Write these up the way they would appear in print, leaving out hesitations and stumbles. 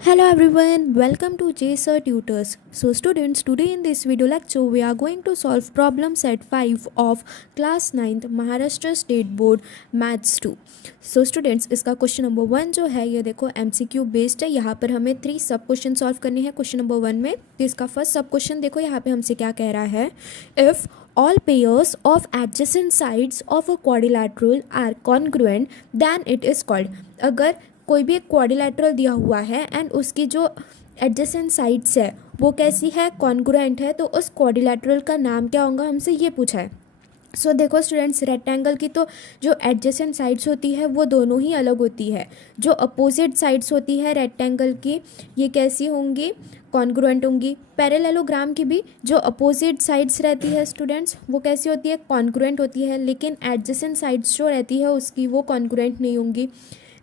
Hello everyone, welcome to JSR Tutors. So students, today in this video lecture we are going to solve problem set 5 of class 9th Maharashtra State Board Maths 2. So students, इसका question number 1 जो है ये देखो MCQ based है. यहाँ पर हमें 3 सब क्वेश्चन सॉल्व करने हैं क्वेश्चन नंबर 1 में. तो इसका फर्स्ट सब क्वेश्चन देखो यहाँ पे हमसे क्या कह रहा है. If all pairs of adjacent sides of a quadrilateral are congruent then it is called. अगर कोई भी एक क्वाड्रिलेटरल दिया हुआ है एंड उसकी जो एडजेसेंट साइड्स है वो कैसी है, कॉन्ग्रुएंट है, तो उस क्वाड्रिलेटरल का नाम क्या होगा, हमसे ये पूछा है. सो देखो स्टूडेंट्स, रेक्टेंगल की तो जो एडजेसेंट साइड्स होती है वो दोनों ही अलग होती है. जो अपोजिट साइड्स होती है रेक्टेंगल की ये कैसी होंगी, कॉन्ग्रुएंट होंगी. पैरेललोग्राम की भी जो अपोजिट साइड्स रहती है स्टूडेंट्स वो कैसी होती है, कॉन्ग्रुएंट होती है. लेकिन एडजेसेंट साइड्स जो रहती है उसकी वो कॉन्ग्रुएंट नहीं होंगी.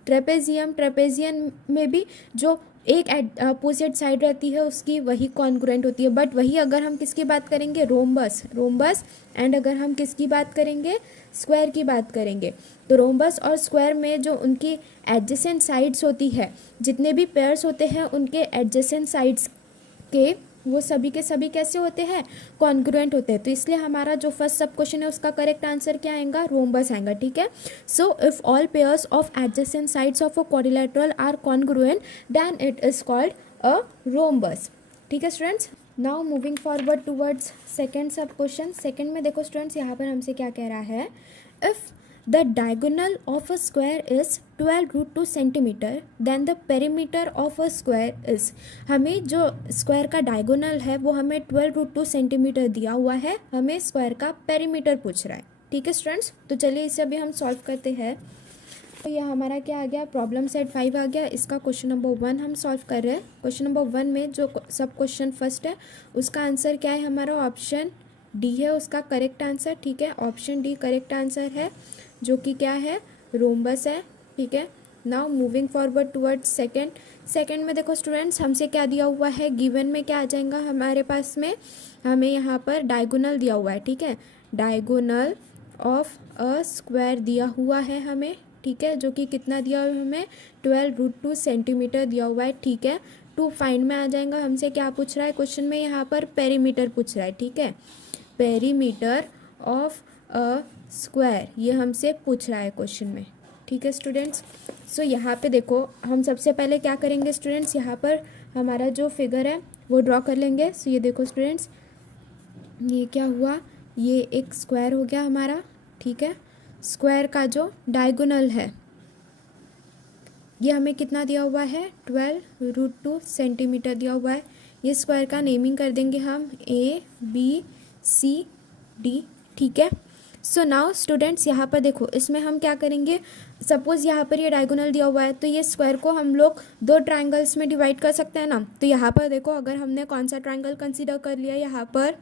ट्रेपेजियन में भी जो एक अपोजिट साइड रहती है उसकी वही कॉन्ग्रुएंट होती है. बट वही अगर हम किसकी बात करेंगे, रोम्बस एंड अगर हम किसकी बात करेंगे, स्क्वायर की बात करेंगे, तो रोम्बस और स्क्वायर में जो उनकी एडजेसेंट साइड्स होती है, जितने भी पेयर्स होते हैं उनके एडजेसेंट साइड्स के वो सभी के सभी कैसे होते हैं, कॉन्ग्रुएंट होते हैं. तो इसलिए हमारा जो फर्स्ट सब क्वेश्चन है उसका करेक्ट आंसर क्या आएगा, रोम्बस आएगा. ठीक है. So if all pairs of adjacent sides of a quadrilateral are congruent then it is called a rhombus. ठीक है students. Now moving forward towards second sub question. Second में देखो स्टूडेंट्स यहाँ पर हमसे क्या कह रहा है. If the diagonal of a square is 12√2 centimeter then the perimeter of a square is. हमें जो स्क्वायर का डायगोनल है वो हमें 12√2 सेंटीमीटर दिया हुआ है, हमें स्क्वायर का पेरीमीटर पूछ रहा है. ठीक है स्टूडेंट्स. तो चलिए इसे अभी हम सॉल्व करते हैं. तो यह हमारा क्या आ गया, प्रॉब्लम सेट 5 आ गया. इसका क्वेश्चन नंबर 1 हम सॉल्व कर रहे हैं. क्वेश्चन नंबर 1 में जो सब क्वेश्चन फर्स्ट है उसका आंसर क्या है, हमारा ऑप्शन डी है उसका करेक्ट आंसर. ठीक है, ऑप्शन डी करेक्ट आंसर है जो कि क्या है, रोम्बस है. ठीक है. Now moving forward towards second में देखो स्टूडेंट्स हमसे क्या दिया हुआ है, गिवन में क्या आ जाएगा हमारे पास में, हमें यहाँ पर डायगोनल दिया हुआ है. ठीक है, डायगोनल ऑफ अ स्क्वायर दिया हुआ है हमें. ठीक है, जो कि कितना दिया हुआ है हमें, 12√2 सेंटीमीटर दिया हुआ है. ठीक है. टू फाइंड में आ जाएगा हमसे क्या पूछ रहा है क्वेश्चन में, यहाँ पर पेरीमीटर पूछ रहा है. ठीक है, पेरीमीटर ऑफ अ स्क्वायर ये हमसे पूछ रहा है क्वेश्चन में. ठीक है स्टूडेंट्स. सो यहाँ पे देखो हम सबसे पहले क्या करेंगे स्टूडेंट्स, यहाँ पर हमारा जो फिगर है वो ड्रॉ कर लेंगे. सो ये देखो स्टूडेंट्स, ये क्या हुआ, ये एक स्क्वायर हो गया हमारा. ठीक है, स्क्वायर का जो डायगोनल है ये हमें कितना दिया हुआ है, 12√2 सेंटीमीटर दिया हुआ है. ये स्क्वायर का नेमिंग कर देंगे हम ABCD. ठीक है. सो नाउ स्टूडेंट्स यहाँ पर देखो इसमें हम क्या करेंगे, सपोज यहाँ पर ये डायगोनल दिया हुआ है तो ये स्क्वायर को हम लोग दो ट्रायंगल्स में डिवाइड कर सकते हैं ना. तो यहाँ पर देखो अगर हमने कौन सा ट्रायंगल कंसीडर कर लिया, यहाँ पर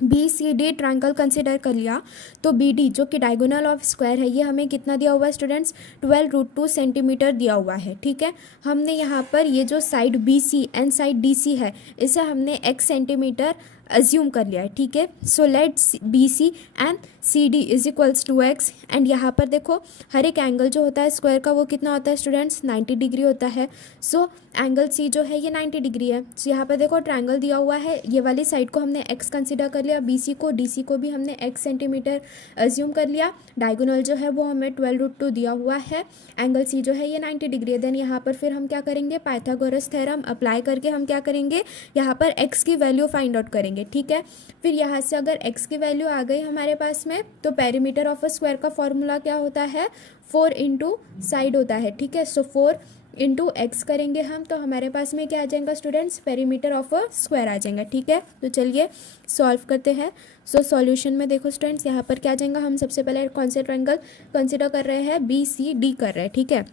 BCD ट्रायंगल कंसिडर कर लिया, तो BD जो कि डायगोनल ऑफ स्क्वायर है ये हमें कितना दिया हुआ है स्टूडेंट्स, 12√2 सेंटीमीटर दिया हुआ है. ठीक है. हमने यहाँ पर ये जो side BC and side DC है इसे हमने x सेंटीमीटर अज्यूम कर लिया है. ठीक है. So let BC and CD is equals to x. And यहाँ पर देखो हर एक एंगल जो होता है स्क्वायर का वो कितना होता है स्टूडेंट्स, 90 डिग्री होता है. सो एंगल C जो है ये 90 डिग्री है. सो यहाँ पर देखो ट्रायंगल दिया हुआ है, ये वाली साइड को हमने x कंसिडर कर लिया, BC को DC को भी हमने x सेंटीमीटर अज्यूम कर लिया. डायगोनल जो है वो हमें 12√2 दिया हुआ है, एंगल C जो है ये 90 डिग्री है. देन यहाँ पर फिर हम क्या करेंगे, पाइथागोरस थ्योरम अप्लाई करके हम क्या करेंगे, यहाँ पर x की वैल्यू फाइंड आउट करेंगे. ठीक है. फिर यहाँ से अगर x की वैल्यू आ गई हमारे पास में तो पेरीमीटर ऑफ अ स्क्वायर का फॉर्मूला क्या होता है, 4 इंटू साइड होता है. ठीक है. सो 4 इंटू एक्स करेंगे हम तो हमारे पास में क्या आ जाएगा students, perimeter of a square आ जाएगा. ठीक है. तो चलिए सॉल्व करते हैं. सो सॉल्यूशन में देखो स्टूडेंट्स यहाँ पर क्या आ जाएगा, हम सबसे पहले कौन से ट्रायंगल कंसिडर कर रहे हैं, BCD कर रहे हैं. ठीक है.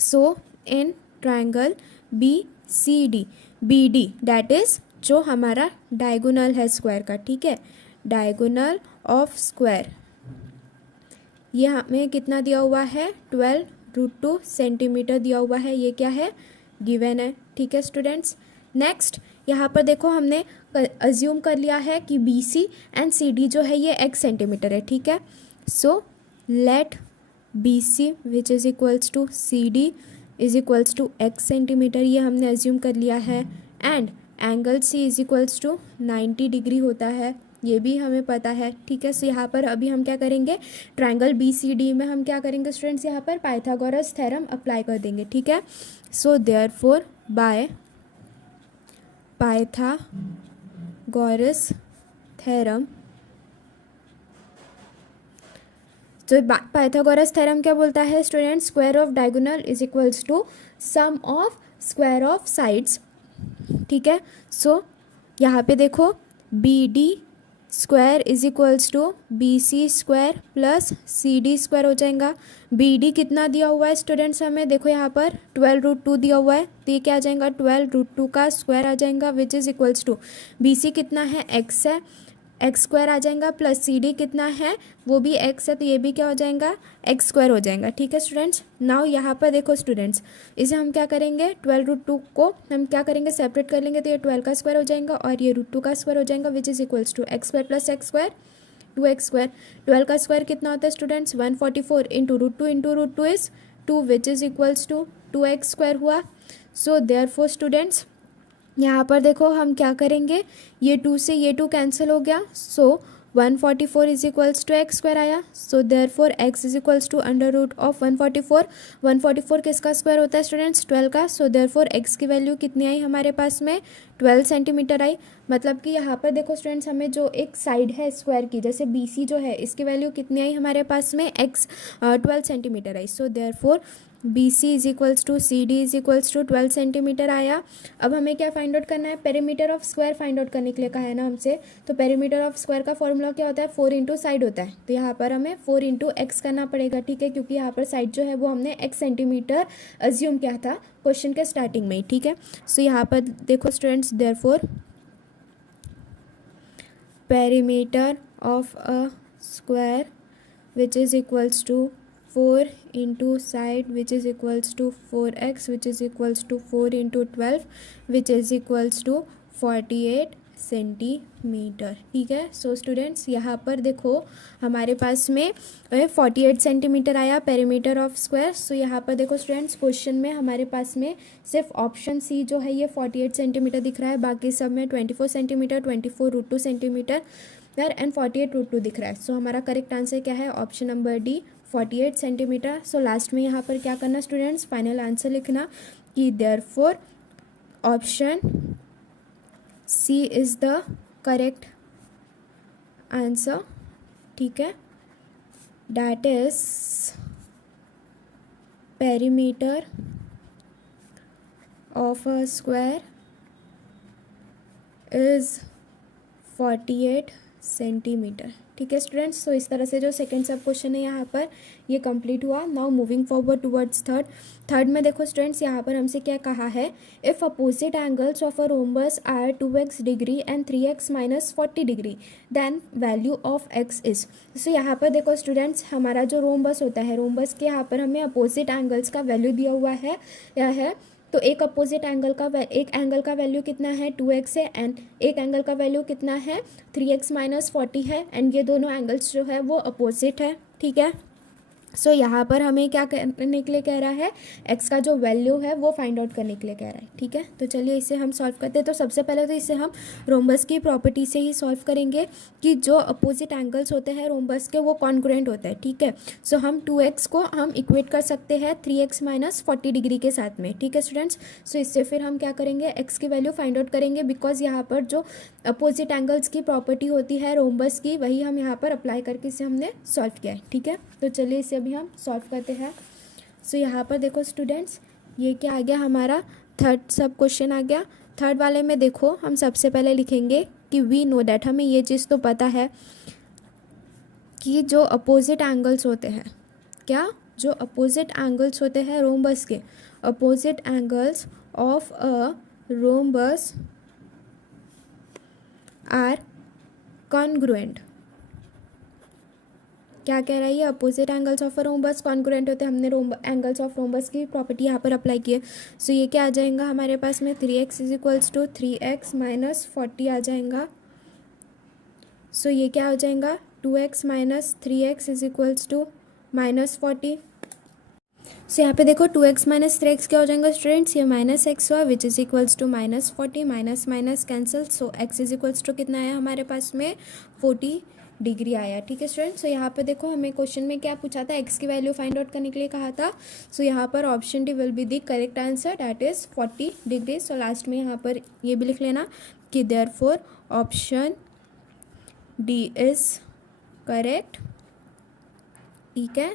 So in triangle BCD, BD that is जो हमारा डायगोनल है स्क्वायर का. ठीक है, डायगोनल ऑफ स्क्वायर ये हमें कितना दिया हुआ है, 12√2 सेंटीमीटर दिया हुआ है. ये क्या है, गिवन है. ठीक है स्टूडेंट्स. नेक्स्ट यहाँ पर देखो हमने अज्यूम कर लिया है कि BC एंड CD जो है ये x सेंटीमीटर है. ठीक है. So let BC which is equals to CD is equals to x centimetre, ये हमने एज्यूम कर लिया है। And angle C is equals to 90 degree होता है, ये भी हमें पता है। ठीक है, सो यहाँ पर अभी हम क्या करेंगे, ट्रायंगल BCD में हम क्या करेंगे स्टूडेंट्स, यहाँ पर पाइथागोरस थ्योरम अप्लाई कर देंगे। ठीक है, so therefore by Pythagoras theorem, तो पाइथागोरस थ्योरम क्या बोलता है student, square of diagonal is equals to sum of square of sides. ठीक है, सो यहाँ पे देखो BD square is equals to BC square plus CD square हो जाएगा। BD कितना दिया हुआ है स्टूडेंट्स हमें, देखो यहाँ पर 12√2 दिया हुआ है, तो ये क्या आ जाएगा 12√2 का स्क्वायर आ जाएगा, which is equals to BC कितना है x है, एक्स स्क्वायर आ जाएगा, प्लस CD कितना है वो भी x है, तो ये भी क्या हो जाएगा x स्क्वायर हो जाएगा। ठीक है स्टूडेंट्स, नाउ यहाँ पर देखो स्टूडेंट्स, इसे हम क्या करेंगे 12√2 को हम क्या करेंगे सेपरेट कर लेंगे, तो ये 12 का स्क्वायर हो जाएगा और ये √2 का स्क्वायर हो जाएगा, which is equals to x square plus x square 2x square. 12 का स्क्वायर कितना होता है students 144 into √2 is 2, which is equals to 2x square हुआ। सो देयरफॉर स्टूडेंट्स यहाँ पर देखो हम क्या करेंगे, ये 2 से ये 2 कैंसिल हो गया, so 144 is equals to x square आया। So therefore x is equals to under root of 144। 144 किसका स्क्वायर होता है स्टूडेंट्स 12 का, सो देयरफॉर x की वैल्यू कितनी आई हमारे पास में 12 सेंटीमीटर आई। मतलब कि यहाँ पर देखो स्टूडेंट्स हमें जो एक साइड है स्क्वायर की, जैसे BC जो है इसकी वैल्यू कितनी आई हमारे पास में 12 सेंटीमीटर आई। So therefore BC is equals to CD is equals to 12 centimetre आया। अब हमें क्या फाइंड आउट करना है, perimeter of square find out करने के लिए कहा है ना हमसे, तो पेरीमीटर ऑफ स्क्वायर का फॉर्मूला क्या होता है 4 इंटू साइड होता है, तो यहाँ पर हमें 4 इंटू एक्स करना पड़ेगा। ठीक है, क्योंकि यहाँ पर साइड जो है वो हमने x सेंटीमीटर अज्यूम किया था क्वेश्चन के स्टार्टिंग में ही। ठीक है, सो यहाँ पर देखो students therefore perimeter of a square which is equals to 4 into side which is equals to 4x which is equals to 4 into 12 which is equals to 48 centimetre. ठीक है, सो स्टूडेंट्स यहाँ पर देखो हमारे पास में 48 सेंटीमीटर आया पेरीमीटर ऑफ स्क्वायर। सो यहाँ पर देखो स्टूडेंट्स क्वेश्चन में हमारे पास में सिर्फ ऑप्शन C जो है ये 48 सेंटीमीटर दिख रहा है, बाकी सब में 24 सेंटीमीटर 24√2 सेंटीमीटर एंड 48√2 दिख रहा है। सो हमारा करेक्ट आंसर क्या है ऑप्शन नंबर D 48 सेंटीमीटर। सो लास्ट में यहाँ पर क्या करना स्टूडेंट्स, फाइनल आंसर लिखना कि therefore option C is the correct answer. ठीक है, that is perimeter of a square is 48 centimetre. ठीक है स्टूडेंट्स, तो इस तरह से जो सेकंड सब क्वेश्चन है यहाँ पर ये कंप्लीट हुआ। Now moving forward towards third में देखो स्टूडेंट्स यहाँ पर हमसे क्या कहा है, if opposite angles of a rhombus are 2x degree and 3x minus 40 degree then value of x is. सो यहाँ पर देखो स्टूडेंट्स हमारा जो रोम्बस होता है, रोम्बस के यहाँ पर हमें अपोजिट एंगल्स का वैल्यू दिया हुआ है या है, तो एक अपोजिट एंगल का एक एंगल का वैल्यू कितना है 2x है एंड एक एंगल का वैल्यू कितना है 3x माइनस 40 है एंड ये दोनों एंगल्स जो है वो अपोजिट है। ठीक है, सो यहाँ पर हमें क्या करने के लिए कह रहा है, x का जो वैल्यू है वो फाइंड आउट करने के लिए कह रहा है। ठीक है, तो चलिए इसे हम सॉल्व करते हैं। तो सबसे पहले तो इसे हम रोम्बस की प्रॉपर्टी से ही सॉल्व करेंगे कि जो अपोजिट एंगल्स होते हैं रोम्बस के वो कॉन्ग्रुएंट होते हैं। ठीक है, सो हम 2x को हम इक्वेट कर सकते हैं 3x माइनस 40 डिग्री के साथ में। ठीक है स्टूडेंट्स, सो इससे फिर हम क्या करेंगे x की वैल्यू फाइंड आउट करेंगे, बिकॉज यहाँ पर जो अपोजिट एंगल्स की प्रॉपर्टी होती है रोम्बस की वही हम यहाँ पर अप्लाई करके इसे हमने सॉल्व किया है। ठीक है, तो चलिए इसे अभी हम सॉल्व करते हैं। सो यहाँ पर देखो स्टूडेंट्स ये क्या आ गया हमारा थर्ड सब क्वेश्चन आ गया। थर्ड वाले में देखो हम सबसे पहले लिखेंगे कि वी नो दैट, हमें ये चीज़ तो पता है कि जो अपोजिट एंगल्स होते हैं, क्या जो अपोजिट एंगल्स होते हैं रोम्बस के, opposite angles of a rhombus are congruent. क्या कह रहा है ये, opposite angles of rhombus congruent होते हैं। हमने एंगल्स ऑफ रोम्बस की प्रॉपर्टी यहाँ पर अप्लाई की है। सो ये क्या आ जाएगा हमारे पास में 3x is equals to 3x minus 40 आ जाएगा। सो ये क्या हो जाएगा 2x minus 3x is equals to minus 40। So यहाँ पे देखो 2x माइनस 3x क्या हो जाएगा स्टूडेंट्स, ये माइनस एक्स हुआ which is equals to minus 40, minus minus cancel, so x is equals to कितना आया हमारे पास में 40 डिग्री आया। ठीक है स्टूडेंट्स, सो यहाँ पे देखो हमें क्वेश्चन में क्या पूछा था, x की वैल्यू फाइंड आउट करने के लिए कहा था। सो यहाँ पर option D will be the correct answer, that is 40 degree. So last में यहाँ पर ये भी लिख लेना कि therefore option D is correct. ठीक है,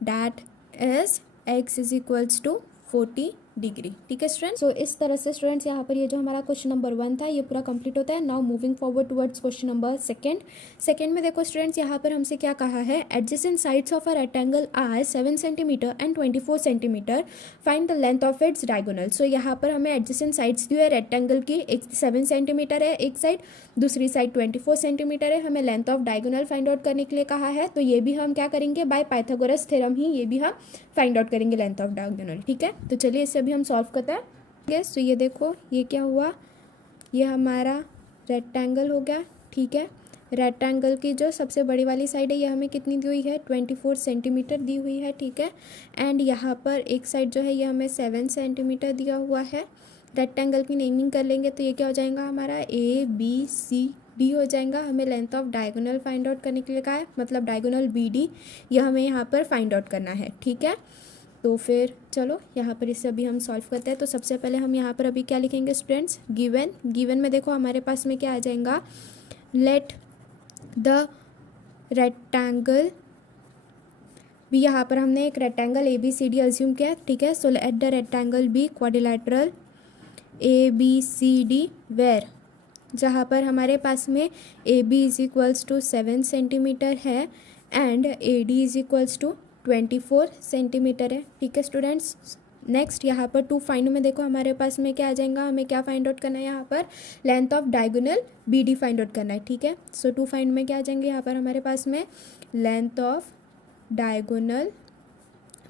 that is x is equals to 40 degree. ठीक है स्टूडेंट, सो इस तरह से स्टूडेंट्स यहाँ पर ये जो हमारा क्वेश्चन नंबर 1 था ये पूरा कंप्लीट होता है। Now moving forward towards question number second में देखो स्टूडेंट्स यहाँ पर हमसे क्या कहा है, adjacent sides of a rectangle are 7 centimetre and 24 centimetre, find the length of its diagonal. So यहाँ पर हमें एडजेसेंट साइड्स दी है रेक्टेंगल की, एक 7 सेंटीमीटर है एक साइड, दूसरी साइड 24 सेंटीमीटर है। हमें length of diagonal find out करने के लिए कहा है, तो ये भी हम क्या करेंगे, बाय पाइथागोरस थ्योरम ही ये भी हम फाइंड आउट करेंगे लेंथ ऑफ डायगोनल। ठीक है, तो चलिए इसे अभी हम सॉल्व करते हैं। ठीक है, सो ये देखो ये क्या हुआ, ये हमारा रेक्टेंगल हो गया। ठीक है, रेक्टेंगल की जो सबसे बड़ी वाली साइड है ये हमें कितनी दी हुई है, 24 सेंटीमीटर दी हुई है। ठीक है, एंड यहाँ पर एक साइड जो है ये हमें 7 सेंटीमीटर दिया हुआ है। रेक्टेंगल की नेमिंग कर लेंगे तो ये क्या हो जाएगा हमारा ABCD हो जाएगा। हमें length of diagonal find out करने के लिए कहा है, मतलब डायगोनल BD ये हमें यहाँ पर फाइंड आउट करना है। ठीक है, तो फिर चलो यहाँ पर इसे अभी हम सॉल्व करते हैं। तो सबसे पहले हम यहाँ पर अभी क्या लिखेंगे स्टूडेंट्स, गिवन में देखो हमारे पास में क्या आ जाएगा, लेट द रेक्टेंगल भी, यहाँ पर हमने एक रेक्टेंगल ABCD अज्यूम किया। ठीक है, so let the rectangle be quadrilateral ABCD where, जहाँ पर हमारे पास में AB is equals to 7 centimetre है and AD is equals to 24 centimetre है। ठीक है स्टूडेंट्स, नेक्स्ट यहाँ पर टू फाइंड में देखो हमारे पास में क्या आ जाएगा, हमें क्या फाइंड आउट करना है, यहाँ पर length of diagonal BD find out करना है। ठीक है, सो टू फाइंड में क्या आ जाएंगे, यहाँ पर हमारे पास में लेंथ ऑफ डायगोनल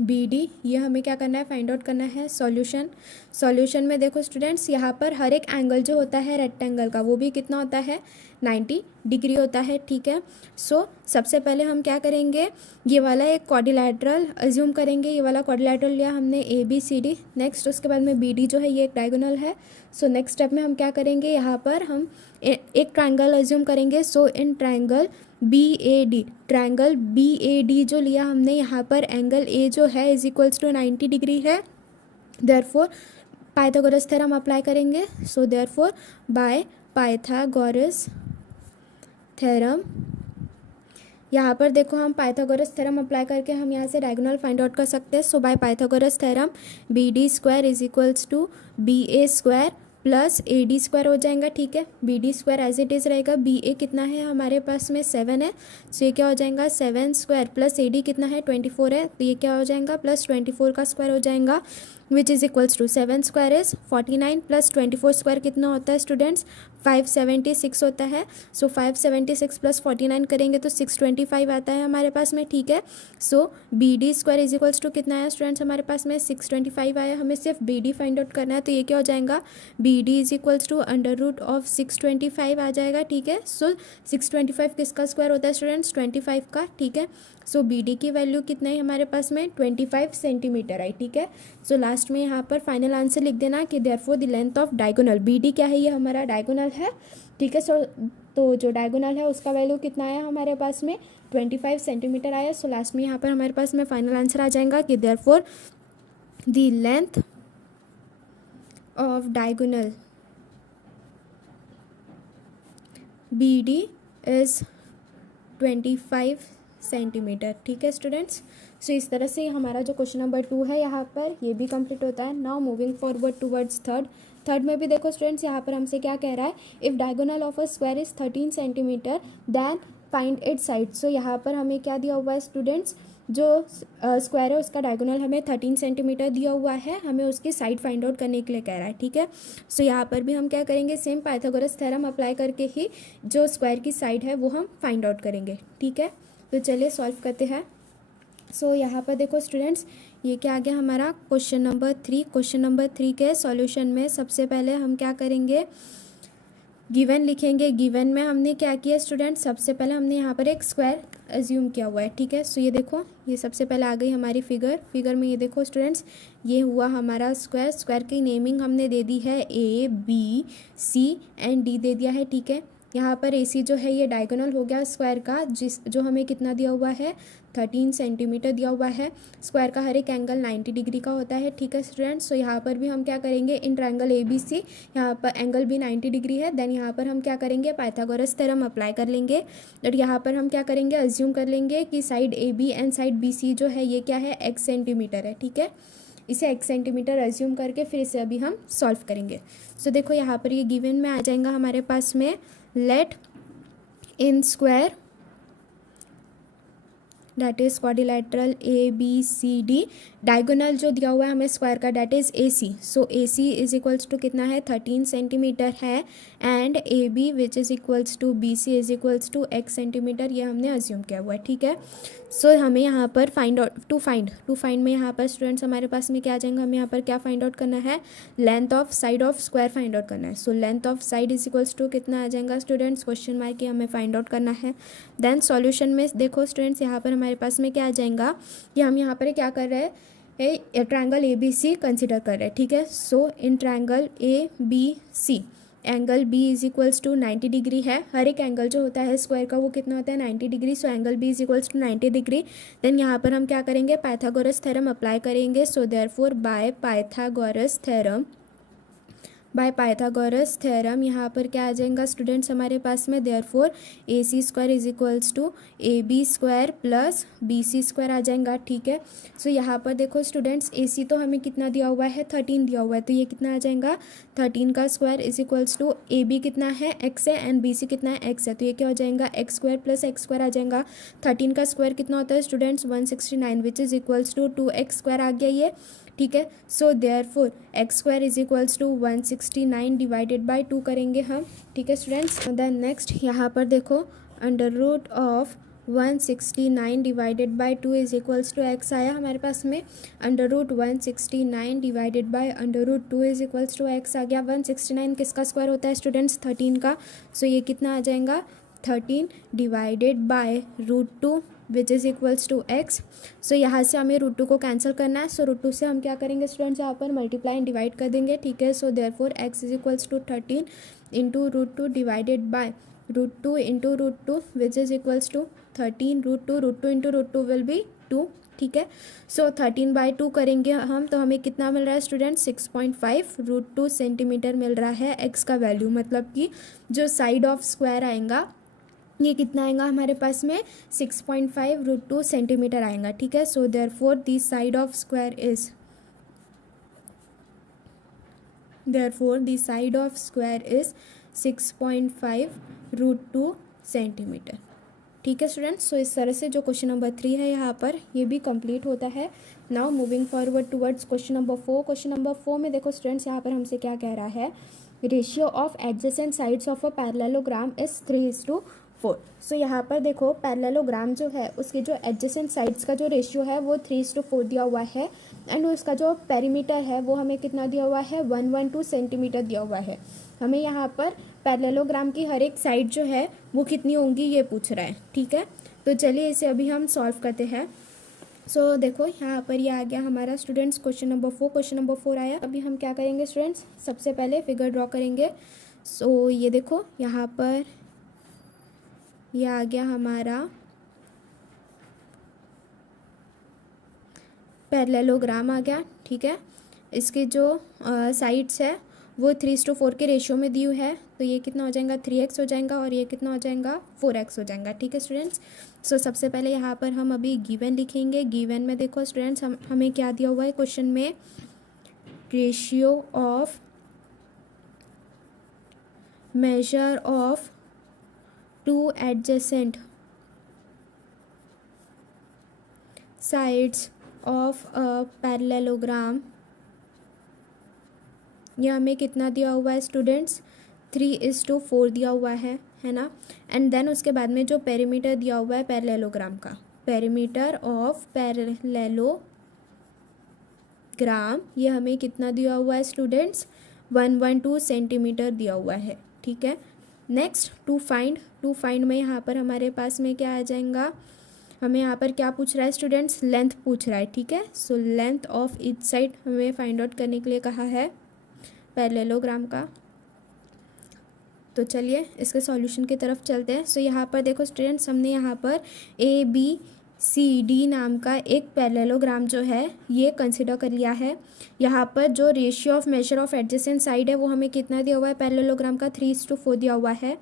BD ये हमें क्या करना है, फाइंड आउट करना है। सॉल्यूशन में देखो स्टूडेंट्स यहाँ पर हर एक एंगल जो होता है रेक्टेंगल का वो भी कितना होता है, 90 डिग्री होता है। ठीक है, सो सबसे पहले हम क्या करेंगे, ये वाला एक क्वाड्रिलेटरल अज्यूम करेंगे, ये वाला क्वाड्रिलेटरल लिया हमने ABCD। नेक्स्ट उसके बाद में BD जो है ये एक डायगोनल है। सो नेक्स्ट स्टेप में हम क्या करेंगे, यहाँ पर हम एक ट्राइंगल अज्यूम करेंगे। सो इन ट्राइंगल BAD जो लिया हमने, यहाँ पर एंगल A जो है इज इक्वल्स टू 90 डिग्री है। देयरफॉर पाइथागोरस थ्योरम अप्लाई करेंगे। So therefore by Pythagoras theorem, यहाँ पर देखो हम पाइथागोरस थ्योरम अप्लाई करके हम यहाँ से डायगोनल फाइंड आउट कर सकते हैं। So by Pythagoras theorem BD square is equals to BA square plus AD square हो जाएगा। ठीक है, BD square as it is रहेगा, BA कितना है हमारे पास में 7 है, सो ये क्या हो जाएगा 7 स्क्वायर प्लस AD कितना है 24 है, तो ये क्या हो जाएगा प्लस 24 का स्क्वायर हो जाएगा which is equals to 7 square is 49 plus 24 square कितना होता है स्टूडेंट्स 576 होता है। सो 576 प्लस 49 करेंगे तो 625 आता है हमारे पास में। ठीक है, so BD square is equals to कितना आया स्टूडेंट्स हमारे पास में 625 आया। हमें सिर्फ BD फाइंड आउट करना है, तो ये क्या हो जाएगा BD is equals to under root of 625 आ जाएगा। ठीक है, सो 625 किसका स्क्वायर होता है स्टूडेंट्स 25 का। ठीक है, सो BD की वैल्यू कितना है हमारे पास में 25 सेंटीमीटर आई। ठीक है, सो लास्ट में यहाँ पर फाइनल आंसर लिख देना कि therefore the length of diagonal BD क्या है, ये हमारा डायगोनल है। ठीक है, सो तो जो डायगोनल है उसका वैल्यू कितना आया हमारे पास में 25 सेंटीमीटर आया। सो लास्ट में यहाँ पर हमारे पास में फाइनल आंसर आ जाएगा कि therefore the length of diagonal BD is 25 centimetre. ठीक है स्टूडेंट्स, सो इस तरह से हमारा जो क्वेश्चन नंबर 2 है यहाँ पर ये भी कंप्लीट होता है। Now moving forward towards third में भी देखो स्टूडेंट्स यहाँ पर हमसे क्या कह रहा है, if diagonal of a square is 13 centimetre then find its side. So यहाँ पर हमें क्या दिया हुआ है स्टूडेंट्स, जो स्क्वायर है उसका डायगोनल हमें 13 सेंटीमीटर दिया हुआ है, हमें उसकी साइड फाइंड आउट करने के लिए कह रहा है। ठीक है, सो यहाँ पर भी हम क्या करेंगे, सेम पाइथागोरस थ्योरम अप्लाई करके ही जो स्क्वायर की साइड है वो हम फाइंड आउट करेंगे। ठीक है, तो चलिए सॉल्व करते हैं। सो यहाँ पर देखो स्टूडेंट्स ये क्या आ गया हमारा क्वेश्चन नंबर 3। क्वेश्चन नंबर 3 के सॉल्यूशन में सबसे पहले हम क्या करेंगे, गिवन लिखेंगे। गिवन में हमने क्या किया स्टूडेंट, सबसे पहले हमने यहाँ पर एक स्क्वायर एज्यूम किया हुआ है, ठीक है। सो ये देखो, ये सबसे पहले आ गई हमारी फिगर में ये देखो स्टूडेंट्स, ये हुआ हमारा स्क्वायर की नेमिंग हमने दे दी है ABC एंड D दे दिया है, ठीक है। यहाँ पर AC जो है ये डायगोनल हो गया स्क्वायर का, जो हमें कितना दिया हुआ है 13 सेंटीमीटर दिया हुआ है। स्क्वायर का हर एक एंगल 90 डिग्री का होता है, ठीक है स्टूडेंट्स। सो यहाँ पर भी हम क्या करेंगे, इन ट्रायंगल ABC यहाँ पर एंगल भी 90 डिग्री है। देन यहाँ पर हम क्या करेंगे, पाइथागोरस थ्योरम अप्लाई कर लेंगे। और यहाँ पर हम क्या करेंगे, अज्यूम कर लेंगे कि side AB and side BC जो है ये क्या है, x सेंटीमीटर है, ठीक है। इसे x सेंटीमीटर अज्यूम करके फिर इसे अभी हम सॉल्व करेंगे। सो देखो यहाँ पर ये गिवन में आ जाएगा हमारे पास में, let in square that is quadrilateral ABCD, diagonal जो दिया हुआ है हमें स्क्वायर का that is AC। So AC is equals to कितना है 13 सेंटीमीटर है, and AB which is equals to BC is equals to x centimetre, ये हमने अज्यूम किया हुआ है, ठीक है। सो हमें यहाँ पर टू फाइंड में यहाँ पर स्टूडेंट्स हमारे पास में क्या आ जाएगा, हमें यहाँ पर क्या फाइंड आउट करना है, length of side of square find out करना है। So length of side is equals to कितना आ जाएगा स्टूडेंट्स, क्वेश्चन मार्क की हमें फाइंड आउट करना है। देन सॉल्यूशन में देखो स्टूडेंट्स, यहाँ पर हमारे पास में क्या आ जाएगा, कि हम यहाँ पर क्या कर रहे हैं, ट्रायंगल ABC कंसिडर कर रहे हैं, ठीक है। So in triangle ABC angle B is equals to 90 degree है। हर एक एंगल जो होता है स्क्वायर का वो कितना होता है 90 degree. So angle B is equals to 90 degree. Then यहाँ पर हम क्या करेंगे, पाइथागोरस थ्योरम अप्लाई करेंगे। So therefore by Pythagoras theorem यहाँ पर क्या आ जाएगा स्टूडेंट्स हमारे पास में, therefore AC square is equals to AB square plus BC square आ जाएगा, ठीक है। सो यहाँ पर देखो स्टूडेंट्स, AC तो हमें कितना दिया हुआ है 13 दिया हुआ है, तो ये कितना आ जाएगा 13 का square is equals to AB कितना है x है एंड BC कितना है x है, तो ये क्या हो जाएगा x square plus x square आ जाएगा। 13 का स्क्वायर कितना होता है students 169 which is equals to 2x square आ गया ये, ठीक है। So therefore x square is equals to 169 divided by 2 करेंगे हम, ठीक है स्टूडेंट्स। देन नेक्स्ट यहाँ पर देखो, under root of 169 divided by 2 is equals to x आया हमारे पास में। Under root 169 divided by under root 2 is equals to x आ गया। 169 किसका स्क्वायर होता है स्टूडेंट्स 13 का। सो ये कितना आ जाएगा 13 divided by root 2 which is equals to x। So यहाँ से हमें रूट 2 को कैंसिल करना है। सो रूट 2 से हम क्या करेंगे स्टूडेंट्स, यहाँ पर मल्टीप्लाई एंड डिवाइड कर देंगे, ठीक है। So therefore x is equals to 13 into root 2 divided by root 2 into root 2 which is equals to 13 root 2 into root 2 will be 2, ठीक है। सो 13/2 करेंगे हम, तो हमें कितना मिल रहा है स्टूडेंट 6.5 रूट 2 सेंटीमीटर मिल रहा है x का वैल्यू, मतलब कि जो साइड ऑफ स्क्वायर आएगा ये कितना आएगा हमारे पास में 6.5 रूट 2 सेंटीमीटर आएगा, ठीक है। So therefore the side of square is 6.5 root 2 centimetre, ठीक है स्टूडेंट्स। सो इस तरह से जो क्वेश्चन नंबर 3 है यहाँ पर ये भी कंप्लीट होता है। Now moving forward towards question number 4। Question number 4 में देखो स्टूडेंट्स, यहाँ पर हमसे क्या कह रहा है, ratio of adjacent sides of a parallelogram is 3:4। सो यहाँ पर देखो पैरेललोग्राम जो है उसके जो एडजेसेंट साइड्स का जो रेशियो है वो 3:4 दिया हुआ है, एंड उसका जो पेरीमीटर है वो हमें कितना दिया हुआ है 112 सेंटीमीटर दिया हुआ है। हमें यहाँ पर पैरेललोग्राम की हर एक साइड जो है वो कितनी होंगी ये पूछ रहा है, ठीक है। तो चलिए इसे अभी हम सॉल्व करते हैं। सो देखो यहाँ पर ये आ गया हमारा students question number 4। Question number 4 आया। अभी हम क्या करेंगे स्टूडेंट्स, सबसे पहले फिगर ड्रॉ करेंगे। सो ये देखो यहाँ पर ये आ गया हमारा पैरेललोग्राम आ गया, ठीक है। इसके जो साइड्स है वो 3:4 के रेशियो में दी हुई है, तो ये कितना हो जाएगा 3x हो जाएगा और ये कितना हो जाएगा 4x हो जाएगा, ठीक है स्टूडेंट्स। सो सबसे पहले यहाँ पर हम अभी गिवन लिखेंगे। गिवन में देखो स्टूडेंट्स हमें क्या दिया हुआ है क्वेश्चन में, ratio of measure of two adjacent sides of a parallelogram. ये हमें कितना दिया हुआ है स्टूडेंट्स 3:4 दिया हुआ है ना। एंड देन उसके बाद में जो पेरीमीटर दिया हुआ है पैरेललोग्राम का, पेरीमीटर ऑफ पैरेललोग्राम ये हमें कितना दिया हुआ है स्टूडेंट्स 112 सेंटीमीटर दिया हुआ है, ठीक है। नेक्स्ट टू फाइंड में यहाँ पर हमारे पास में क्या आ जाएगा हमें यहाँ पर क्या पूछ रहा है स्टूडेंट्स, लेंथ पूछ रहा है, ठीक है। So length of each side हमें फाइंड आउट करने के लिए कहा है पैरेललोग्राम का। तो चलिए इसके सॉल्यूशन की तरफ चलते हैं। सो यहाँ पर देखो स्टूडेंट्स, हमने यहाँ पर ABCD नाम का एक पैरेललोग्राम जो है ये कंसिडर कर लिया है। यहाँ पर जो ratio of measure of adjacent side है वो हमें कितना दिया हुआ है पैरेललोग्राम का, 3:4 दिया हुआ है,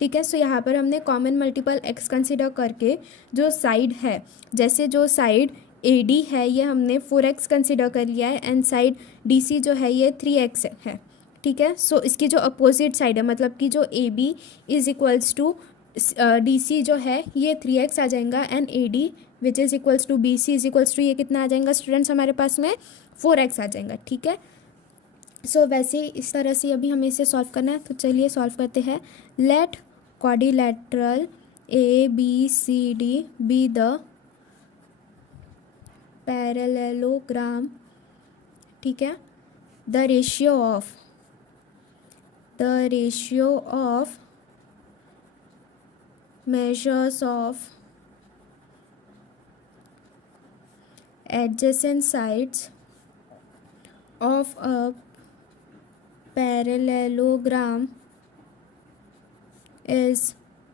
ठीक है। सो यहाँ पर हमने कॉमन मल्टीपल x कंसिडर करके जो साइड है, जैसे जो साइड AD है ये हमने 4x कंसिडर कर लिया है एंड साइड DC जो है ये 3x है, ठीक है। सो इसकी जो अपोजिट साइड है, मतलब कि जो AB is equals to DC जो है ये 3x आ जाएगा and AD which is equals to BC is equals to ये कितना आ जाएगा स्टूडेंट्स हमारे पास में 4x आ जाएगा, ठीक है। सो वैसे इस तरह से अभी हमें इसे सॉल्व करना है, तो चलिए सॉल्व करते हैं। Let quadrilateral ABCD be the parallelogram, ठीक है। The ratio of measures of adjacent sides of a parallelogram is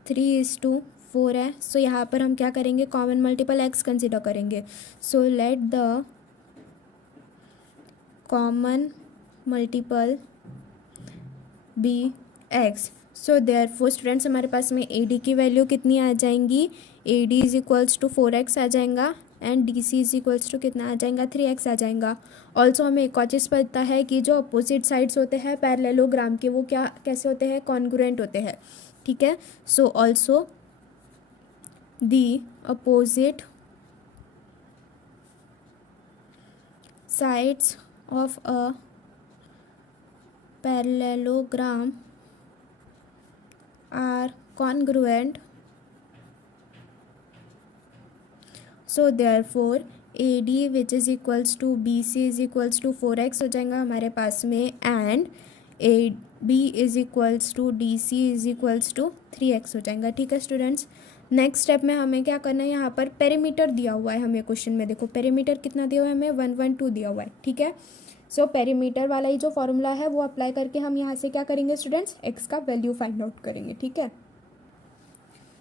3:4 है। सो यहाँ पर हम क्या करेंगे, कॉमन मल्टीपल x कंसिडर करेंगे। So let the common multiple be x। So therefore students हमारे पास में AD की वैल्यू कितनी आ जाएंगी, AD is equals to 4x आ जाएगा and DC is equals to कितना आ जाएगा, 3x आ जाएगा। ऑल्सो हमें एक और चीज़ पता है कि जो अपोजिट साइड्स होते हैं पैरेललोग्राम के वो क्या कैसे होते हैं, कॉन्ग्रुएंट होते हैं, ठीक है। So also the opposite sides of a parallelogram are congruent, so therefore AD which is equals to BC is equals to 4x हो जाएगा हमारे पास में and AB is equals to DC is equals to 3x हो जाएगा, ठीक है students. Next step में हमें क्या करना है, यहाँ पर पेरीमीटर दिया हुआ है हमें क्वेश्चन में, देखो पेरीमीटर कितना दिया हुआ है हमें, 112 दिया हुआ है, ठीक है। सो पेरीमीटर वाला ही जो फॉर्मूला है वो अप्लाई करके हम यहाँ से क्या करेंगे स्टूडेंट्स, x का वैल्यू फाइंड आउट करेंगे, ठीक है।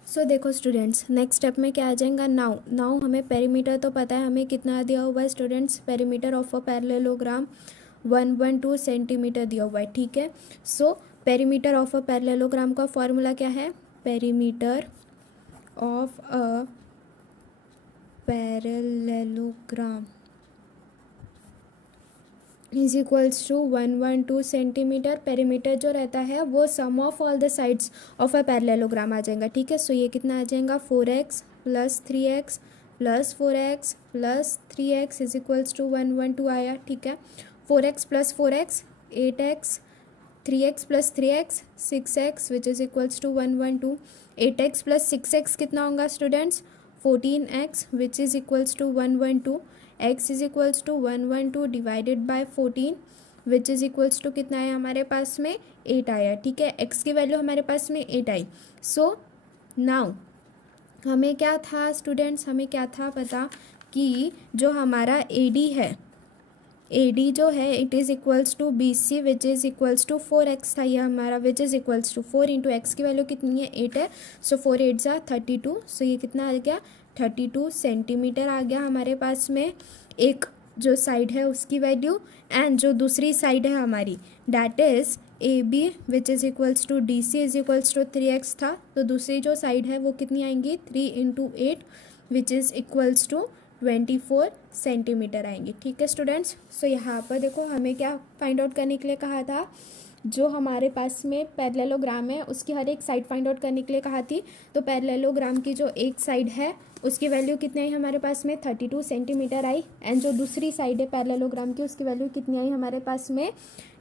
सो देखो स्टूडेंट्स नेक्स्ट स्टेप में क्या आ जाएगा, नाउ हमें पेरीमीटर तो पता है, हमें कितना दिया हुआ है students, perimeter of a parallelogram 112 centimetre दिया हुआ है, ठीक है। So perimeter of a parallelogram का फॉर्मूला क्या है, perimeter of a parallelogram is equals to 112 centimetre. Perimeter जो रहता है वो sum of all the sides of a parallelogram आ जाएगा, ठीक है। सो ये कितना आ जाएगा, 4x plus 3x plus 4x plus 3x is equals to 112 आया, ठीक है। 4x plus 4x 8x, 3x plus 3x 6x which is equals to 112। 8x plus 6x कितना होगा students, 14x which is equals to 112। x is equals to 112 divided by 14 which is equals to कितना है हमारे पास में 8 आया, ठीक है। x की वैल्यू हमारे पास में 8 आई। सो नाउ हमें क्या था स्टूडेंट्स, हमें क्या था पता कि जो हमारा AD है, AD जो है it is equals to BC which is equals to 4x था ये हमारा, which is equals to 4 into x की वैल्यू कितनी है 8 है। सो 4 8 जा 32। सो ये कितना आ गया 32 सेंटीमीटर आ गया हमारे पास में एक जो साइड है उसकी वैल्यू, एंड जो दूसरी साइड है हमारी that is AB which is equals to DC is equals to 3x था, तो दूसरी जो साइड है वो कितनी आएंगी 3 into 8 which is equals to 24 centimetre आएंगी, ठीक है स्टूडेंट्स। सो यहाँ पर देखो हमें क्या फाइंड आउट करने के लिए कहा था, जो हमारे पास में पैरेललोग्राम है उसकी हर एक साइड फाइंड आउट करने के लिए कहा थी। तो पैरेललोग्राम की जो एक साइड है उसकी वैल्यू कितनी आई हमारे पास में 32 सेंटीमीटर आई, एंड जो दूसरी साइड है पैरेललोग्राम की उसकी वैल्यू कितनी आई हमारे पास में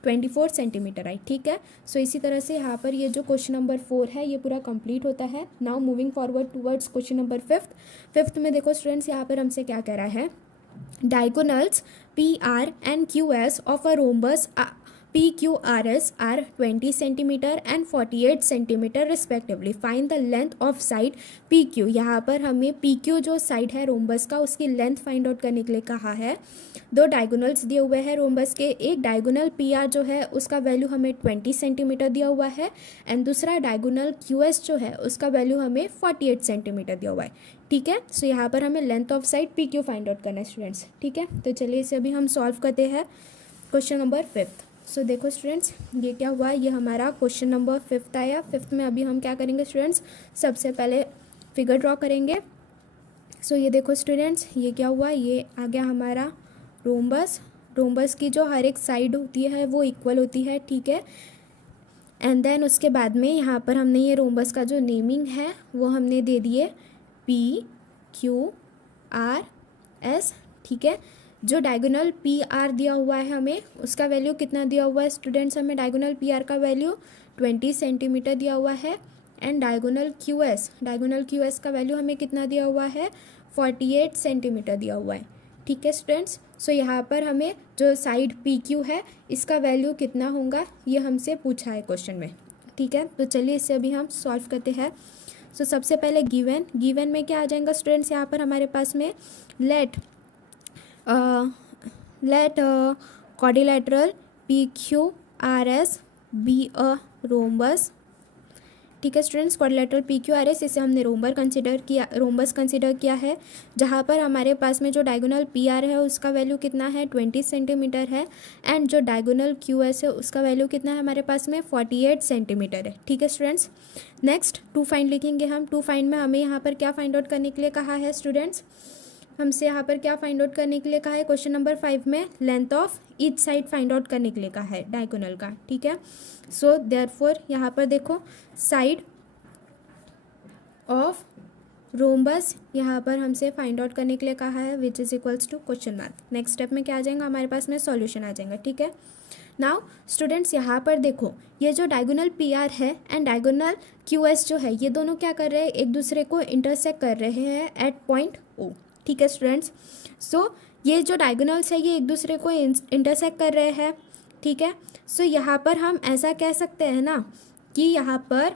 24 सेंटीमीटर आई, ठीक है। सो इसी तरह से यहाँ पर ये जो क्वेश्चन नंबर 4 है ये पूरा कंप्लीट होता है। Now moving forward towards question number 5th में देखो स्टूडेंट्स यहाँ पर हमसे क्या कह रहा है, diagonals PR and QS of a rhombus PQRS are 20 cm and 48 cm respectively. Find the length of side PQ. यहाँ पर हमें PQ जो साइड है रोम्बस का उसकी लेंथ फाइंड आउट करने के लिए कहा है. दो डायगोनल्स दिए हुए हैं रोम्बस के. एक डायगोनल PR जो है उसका वैल्यू हमें 20 सेंटीमीटर दिया हुआ है एंड दूसरा डायगोनल QS जो है उसका वैल्यू हमें 48 सेंटीमीटर दिया हुआ है. ठीक है. सो यहाँ पर हमें length of side PQ find out करना है स्टूडेंट्स. ठीक है. तो चलिए इसे अभी हम सॉल्व करते हैं. Question number 5. सो देखो स्टूडेंट्स ये क्या हुआ, ये हमारा क्वेश्चन नंबर 5 आया. 5 में अभी हम क्या करेंगे स्टूडेंट्स, सबसे पहले फिगर ड्रॉ करेंगे. सो ये देखो स्टूडेंट्स ये क्या हुआ, ये आ गया हमारा रोम्बस. रोम्बस की जो हर एक साइड होती है वो इक्वल होती है. ठीक है. एंड देन उसके बाद में यहाँ पर हमने ये रोम्बस का जो नेमिंग है वो हमने दे दिए PQRS. ठीक है. जो डायगोनल PR दिया हुआ है हमें उसका वैल्यू कितना दिया हुआ है स्टूडेंट्स, हमें डायगोनल PR का वैल्यू 20 सेंटीमीटर दिया हुआ है एंड डायगोनल QS का वैल्यू हमें कितना दिया हुआ है 48 सेंटीमीटर दिया हुआ है. ठीक है स्टूडेंट्स. सो यहाँ पर हमें जो साइड PQ है इसका वैल्यू कितना होगा ये हमसे पूछा है क्वेश्चन में. ठीक है. तो चलिए इसे अभी हम सॉल्व करते हैं. सो सबसे पहले गिवन में क्या आ जाएगा स्टूडेंट्स, यहाँ पर हमारे पास में late quadrilateral PQRS be a rhombus. ठीक है स्टूडेंट्स. क्वाड्रिलेटरल PQRS इसे हमने रोम्बस कंसिडर किया है जहाँ पर हमारे पास में जो डायगोनल PR है उसका वैल्यू कितना है 20 सेंटीमीटर है एंड जो डायगोनल QS है उसका वैल्यू कितना है हमारे पास में 48 सेंटीमीटर है. ठीक है स्टूडेंट्स. नेक्स्ट टू फाइंड लिखेंगे हम. टू फाइंड में हमें यहाँ पर क्या फाइंड आउट करने के लिए कहा है स्टूडेंट्स, हमसे यहाँ पर क्या फाइंड आउट करने के लिए कहा है क्वेश्चन नंबर 5 में length of each side find out करने के लिए कहा है डायगोनल का. ठीक है. सो देयरफॉर यहाँ पर देखो साइड ऑफ रोम्बस यहाँ पर हमसे फाइंड आउट करने के लिए कहा है which is equals to question mark. Next step में क्या आ जाएगा हमारे पास में सॉल्यूशन आ जाएगा. ठीक है. नाउ स्टूडेंट्स यहाँ पर देखो ये जो डायगोनल PR है एंड डायगोनल QS जो है ये दोनों क्या कर रहे हैं, एक दूसरे को इंटरसेक्ट कर रहे हैं एट पॉइंट O. ठीक है स्टूडेंट्स. सो ये जो डायगोनल्स है ये एक दूसरे को इंटरसेक्ट कर रहे हैं. ठीक है. सो यहाँ पर हम ऐसा कह सकते हैं ना कि यहाँ पर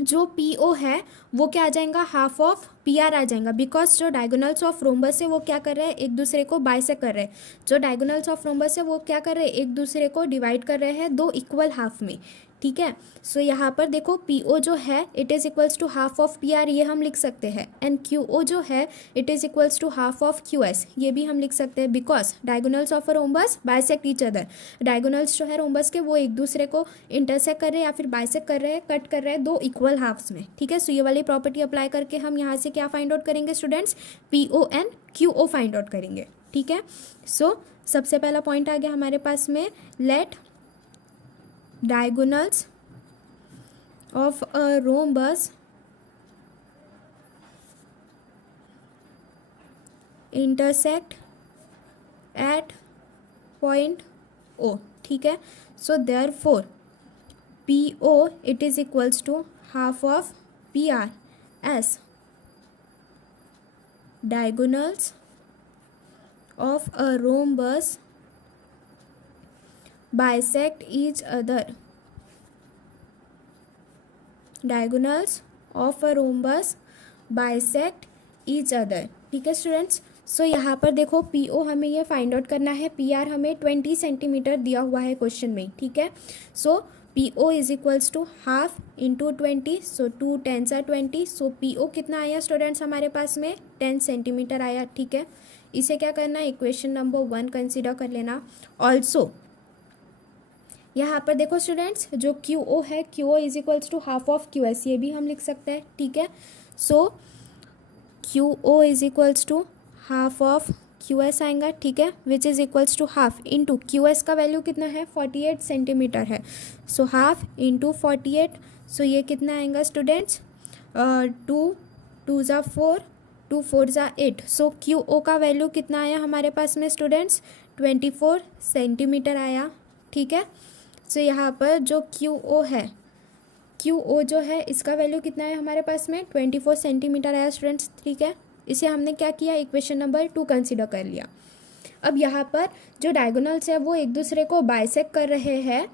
जो PO है वो क्या आ जाएगा, हाफ ऑफ PR आ जाएगा बिकॉज जो डायगोनल्स ऑफ रोम्बस है वो क्या कर रहे हैं, एक दूसरे को बाइसेक्ट कर रहे हैं. जो डायगोनल्स ऑफ रोम्बस है वो क्या कर रहे हैं, एक दूसरे को डिवाइड कर रहे हैं दो इक्वल हाफ में. ठीक है. सो यहाँ पर देखो PO जो है it is equals to half of PR ये हम लिख सकते हैं एंड QO जो है it is equals to half of QS ये भी हम लिख सकते हैं because diagonals of a rhombus bisect each other. Diagonals जो है रोम्बस के वो एक दूसरे को इंटरसेक्ट कर रहे हैं या फिर बाइसेक्ट कर रहे हैं, कट कर रहे हैं दो इक्वल हाफ्स में. ठीक है. सो ये वाली प्रॉपर्टी अप्लाई करके हम यहाँ से क्या फाइंड आउट करेंगे students, PO and QO find out करेंगे. ठीक है. सो सबसे पहला पॉइंट आ गया हमारे पास में let diagonals of a rhombus intersect at point O. ठीक है. so therefore PO it is equals to half of PR as diagonals of a rhombus bisect each other. Diagonals of a rhombus bisect each other. ठीक है students. सो यहाँ पर देखो PO हमें ये find out करना है, PR हमें 20 सेंटीमीटर दिया हुआ है क्वेश्चन में. ठीक है. So PO is equals to half into 20. So 2 10 20. So PO कितना आया स्टूडेंट्स हमारे पास में 10 सेंटीमीटर आया. ठीक है. इसे क्या करना है, इक्वेशन नंबर 1 कंसिडर कर लेना. ऑल्सो यहाँ पर देखो स्टूडेंट्स जो QO है QO is equals to half of QS ये भी हम लिख सकते हैं. ठीक है. So QO is equals to half of QS आएगा. ठीक है. Which is equals to half into QS का वैल्यू कितना है 48 सेंटीमीटर है. So half into 48. सो ये कितना आएगा स्टूडेंट्स 2 ज़ा 4 2 4 ज़ा 8. सो QO का वैल्यू कितना आया हमारे पास में स्टूडेंट्स 24 सेंटीमीटर आया. ठीक है. सो यहाँ पर जो QO है QO जो है इसका वैल्यू कितना है हमारे पास में 24 सेंटीमीटर आया स्टूडेंट्स. ठीक है. इसे हमने क्या किया, इक्वेशन नंबर 2 कंसिडर कर लिया. अब यहाँ पर जो डायगोनल्स है वो एक दूसरे को बाइसेक्ट कर रहे हैं,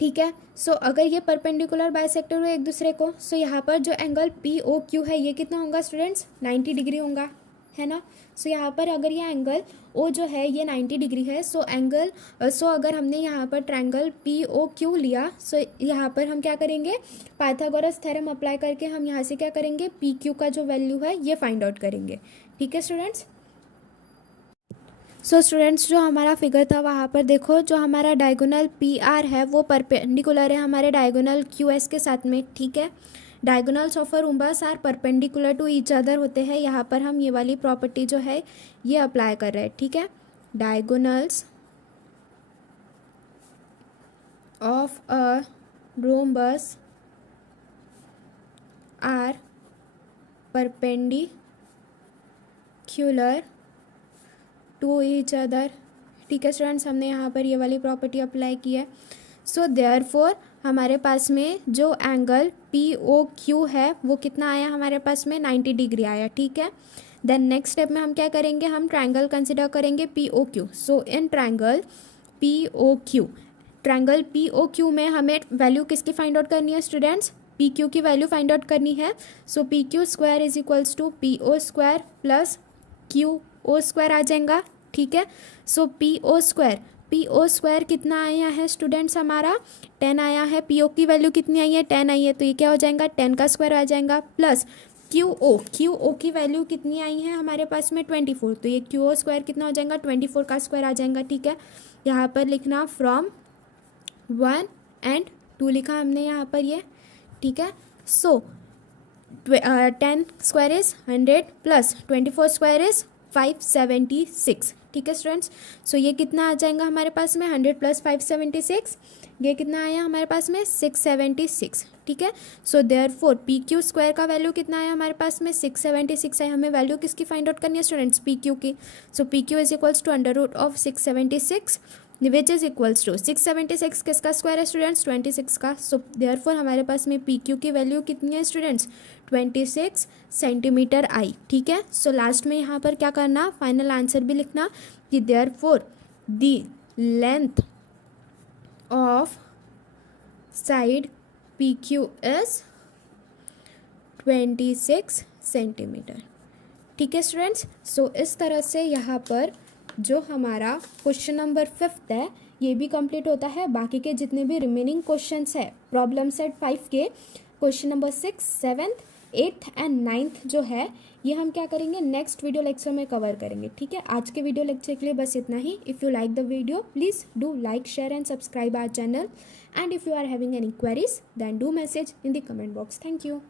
ठीक है। सो अगर ये परपेंडिकुलर बाइसेक्टर हुए एक दूसरे को, सो यहाँ पर जो एंगल पी ओ क्यू है ये कितना होगा स्टूडेंट्स, 90 डिग्री होगा, है ना। सो यहाँ पर अगर ये एंगल ओ जो है ये 90 डिग्री है, सो अगर हमने यहाँ पर ट्रायंगल पी ओ क्यू लिया, सो यहाँ पर हम क्या करेंगे, पाइथागोरस थ्योरम अप्लाई करके हम यहाँ से क्या करेंगे, पी क्यू का जो वैल्यू है ये फाइंड आउट करेंगे, ठीक है स्टूडेंट्स। सो स्टूडेंट्स जो हमारा फिगर था वहाँ पर देखो, जो हमारा डायगोनल पी आर है वो परपेंडिकुलर है हमारे डायगोनल क्यू एस के साथ में, ठीक है। Diagonals of a rhombus are perpendicular to each other होते हैं, यहाँ पर हम ये वाली प्रॉपर्टी जो है ये अप्लाई कर रहे हैं, ठीक है। Diagonals of a rhombus are perpendicular to each other, ठीक है स्टूडेंट्स, हमने यहाँ पर ये वाली प्रॉपर्टी अप्लाई की है। सो देयरफॉर हमारे पास में जो एंगल पी ओ क्यू है वो कितना आया हमारे पास में, 90 डिग्री आया, ठीक है। देन नेक्स्ट स्टेप में हम क्या करेंगे, हम ट्रायंगल कंसिडर करेंगे P O Q. So in triangle P O Q, triangle P O Q में हमें वैल्यू किसकी फाइंड आउट करनी है स्टूडेंट्स, पी क्यू की वैल्यू फाइंड आउट करनी है। So P Q square is equals to P O square plus Q O square आ जाएगा, ठीक है। सो पी ओ स्क्वायर कितना आया है स्टूडेंट्स, हमारा 10 आया है। पी ओ की वैल्यू कितनी आई है, 10 आई है, तो ये क्या हो जाएगा, 10 का स्क्वायर आ जाएगा, प्लस क्यू ओ की वैल्यू कितनी आई है हमारे पास में 24, तो ये क्यू ओ स्क्वायर कितना हो जाएगा, 24 का स्क्वायर आ जाएगा, ठीक है। यहाँ पर लिखना फ्रॉम 1 and 2 लिखा हमने यहाँ पर ये, ठीक है। सो 10 square is 100 plus 24 square is 576, ठीक है स्टूडेंट्स। सो ये कितना आ जाएगा हमारे पास में, 100 प्लस 576, ये कितना आया हमारे पास में 676, ठीक है। So therefore P Q square का वैल्यू कितना आया हमारे पास में 676 है। हमें वैल्यू किसकी फाइंड आउट करनी है स्टूडेंट्स, पी क्यू की। So P Q is equals to under root of 676 which is equals to 676 किसका स्क्वायर है स्टूडेंट्स, 26 का। सो देयरफॉर हमारे पास में पी क्यू की वैल्यू कितनी है स्टूडेंट्स, 26 सेंटीमीटर आई, ठीक है। सो लास्ट में यहाँ पर क्या करना, फाइनल आंसर भी लिखना कि therefore the length of side P Q is 26 centimetre, ठीक है स्टूडेंट्स। सो इस तरह से यहाँ पर जो हमारा क्वेश्चन नंबर 5 है ये भी कंप्लीट होता है। बाकी के जितने भी रिमेनिंग क्वेश्चंस है प्रॉब्लम सेट 5 के, क्वेश्चन नंबर 6, 7, 8 एंड 9 जो है ये हम क्या करेंगे, नेक्स्ट वीडियो लेक्चर में कवर करेंगे, ठीक है। आज के वीडियो लेक्चर के लिए बस इतना ही। If you like the video please do like, share and subscribe our channel, and if you are having any queries then do message in the comment box. Thank you.